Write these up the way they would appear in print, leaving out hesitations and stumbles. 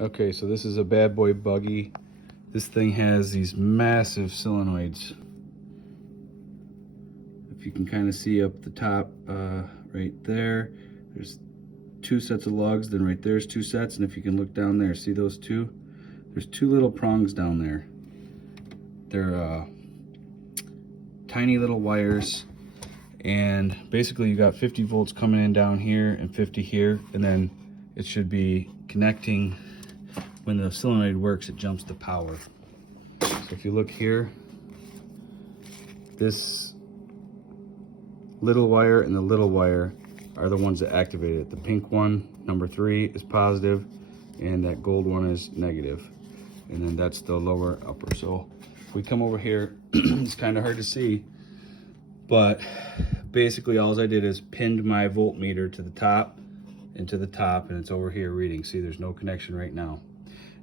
Okay, so this is a Bad Boy Buggy. This thing has these massive solenoids. If you can kind of see up the top right there, there's 2 sets of lugs, then right there's 2 sets, and if you can look down there, see those 2? There's 2 little prongs down there. They're tiny little wires, and basically you got 50 volts coming in down here and 50 here, and then it should be connecting. When the solenoid works, it jumps the power. So if you look here, this little wire and the little wire are the ones that activate it. The pink one, number 3, is positive, and that gold one is negative. And then that's the lower upper. So if we come over here, it's kind of hard to see, but basically all I did is pinned my voltmeter to the top and to the top, and it's over here reading. See, there's no connection right now.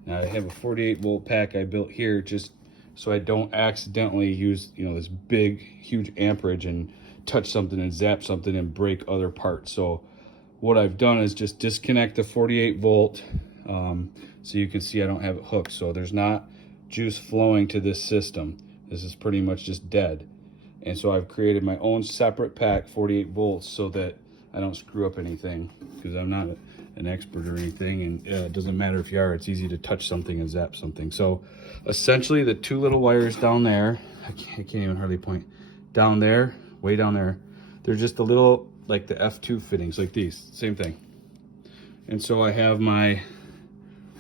Now I have a 48 volt pack I built here just so I don't accidentally use, this big, huge amperage and touch something and zap something and break other parts. So what I've done is just disconnect the 48 volt so you can see I don't have it hooked. So there's not juice flowing to this system. This is pretty much just dead. And so I've created my own separate pack, 48 volts, so that I don't screw up anything, because I'm not an expert or anything, and it doesn't matter if you are, it's easy to touch something and zap something. So essentially the 2 little wires down there, I can't even hardly point, down there, way down there, they're just a little, like the F2 fittings, like these, same thing. And so I have my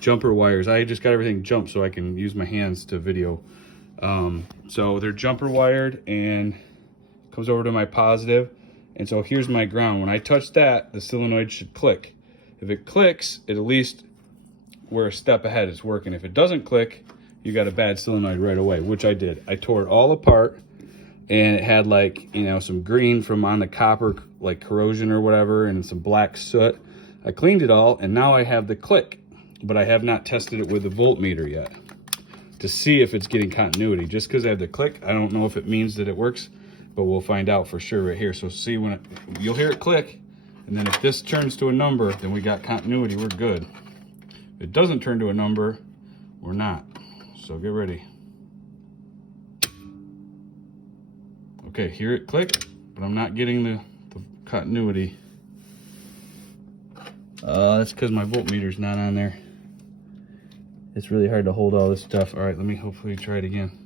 jumper wires. I just got everything jumped so I can use my hands to video. So they're jumper wired and comes over to my positive. And so here's my ground. When I touch that, the solenoid should click. If it clicks, at least we're a step ahead, it's working. If it doesn't click, you got a bad solenoid right away, which I did. I tore it all apart, and it had like, some green from on the copper, like corrosion or whatever, and some black soot. I cleaned it all, and now I have the click, but I have not tested it with the voltmeter yet to see if it's getting continuity. Just because I have the click, I don't know if it means that it works, but we'll find out for sure right here. So see, you'll hear it click, and then if this turns to a number, then we got continuity, we're good. If it doesn't turn to a number, we're not. So get ready. Okay, hear it click, but I'm not getting the continuity. That's because my voltmeter's not on there. It's really hard to hold all this stuff. All right, let me hopefully try it again.